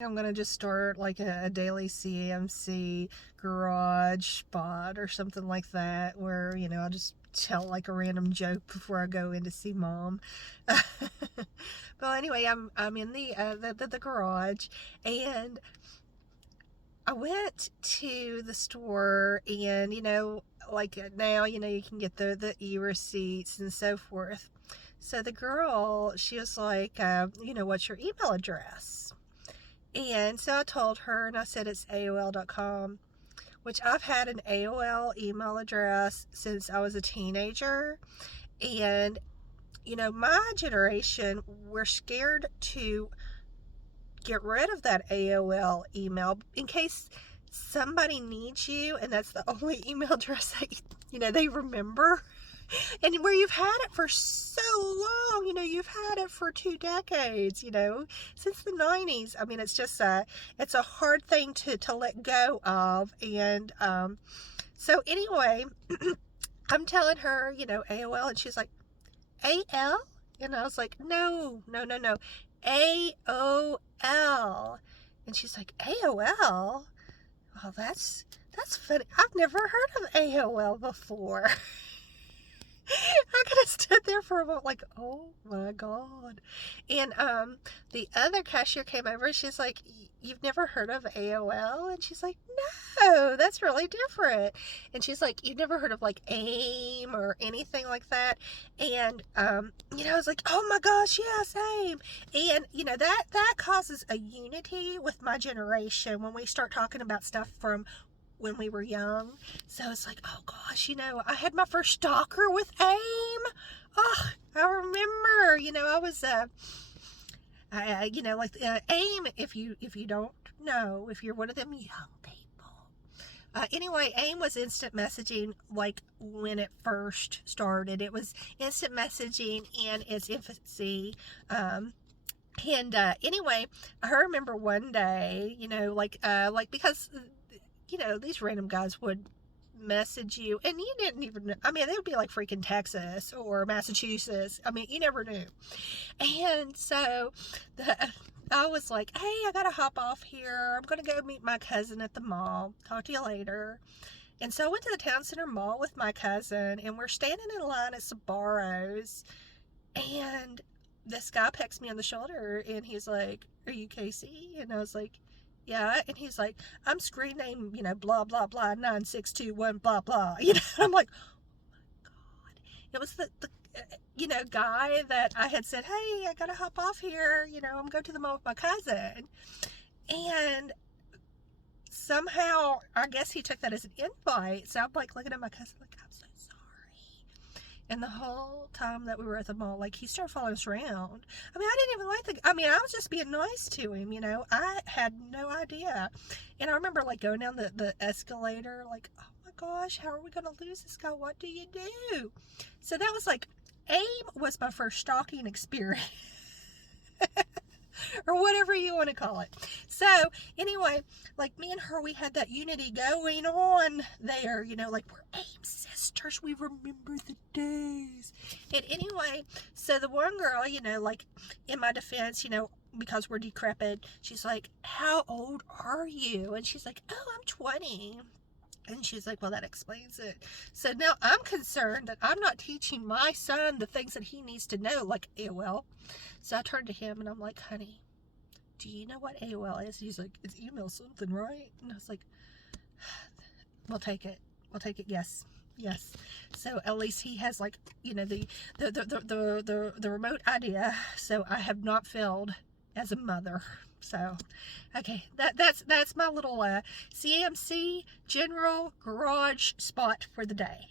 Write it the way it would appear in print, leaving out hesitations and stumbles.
I'm gonna just start like a daily CAMC Garage Spot or something like that, where I'll just tell like a random joke before I go in to see mom. Well, anyway, I'm in the garage, and I went to the store, and like now you can get the e-receipts and so forth. So the girl, she was like, what's your email address? And so I told her, and I said it's AOL.com, which I've had an AOL email address since I was a teenager. And, my generation, we're scared to get rid of that AOL email in case somebody needs you and that's the only email address that, they remember. And where you've had it for so long, you've had it for 2 decades, since the 90s. I mean, it's just it's a hard thing to let go of. And so anyway, I'm telling her, AOL, and she's like, AL? And I was like, no, AOL. And she's like, AOL? Well, that's funny. I've never heard of AOL before. I could have stood there for a moment like, oh my God. And the other cashier came over and she's like, you've never heard of AOL? And she's like, no, that's really different. And she's like, you've never heard of like AIM or anything like that? And, I was like, oh my gosh, yes, AIM. And, that causes a unity with my generation when we start talking about stuff from when we were young. So it's like, oh gosh, I had my first stalker with AIM. Oh, I remember, I was AIM, if you don't know, if you're one of them young people. Anyway, AIM was instant messaging, like when it first started. It was instant messaging in its infancy. Anyway, I remember one day, because these random guys would message you, and you didn't even know. I mean, they would be like freaking Texas or Massachusetts. I mean, you never knew. And so I was like, hey, I gotta hop off here. I'm gonna go meet my cousin at the mall. Talk to you later. And so I went to the town center mall with my cousin, and we're standing in line at Sbarro's, and this guy pecks me on the shoulder, and he's like, are you Casey? And I was like, yeah. And he's like, I'm screen name, blah, blah, blah, 9621, blah, blah. I'm like, oh my God. It was the guy that I had said, hey, I gotta hop off here. I'm going to the mall with my cousin. And somehow, I guess he took that as an invite. So I'm like looking at my cousin like, I'm so sorry. And the whole time that we were at the mall, like, he started following us around. I mean, I didn't even I was just being nice to him, I had no idea. And I remember, like, going down the escalator, like, oh my gosh, how are we going to lose this guy? What do you do? So that was like, AIM was my first stalking experience. Or whatever you want to call it. So anyway, like, me and her, we had that unity going on there, like, we're AIM sisters. We remember the days. And anyway, so the one girl, like, in my defense, because we're decrepit, she's like, how old are you? And she's like, oh, I'm 20. And she's like, well, that explains it. So now I'm concerned that I'm not teaching my son the things that he needs to know, like AOL. So I turned to him and I'm like, honey, do you know what AOL is? He's like, it's email something, right? And I was like, we'll take it. Yes. So at least he has, like, the remote idea. So I have not failed as a mother. So, okay, that's my little CAMC General Garage Spot for the day.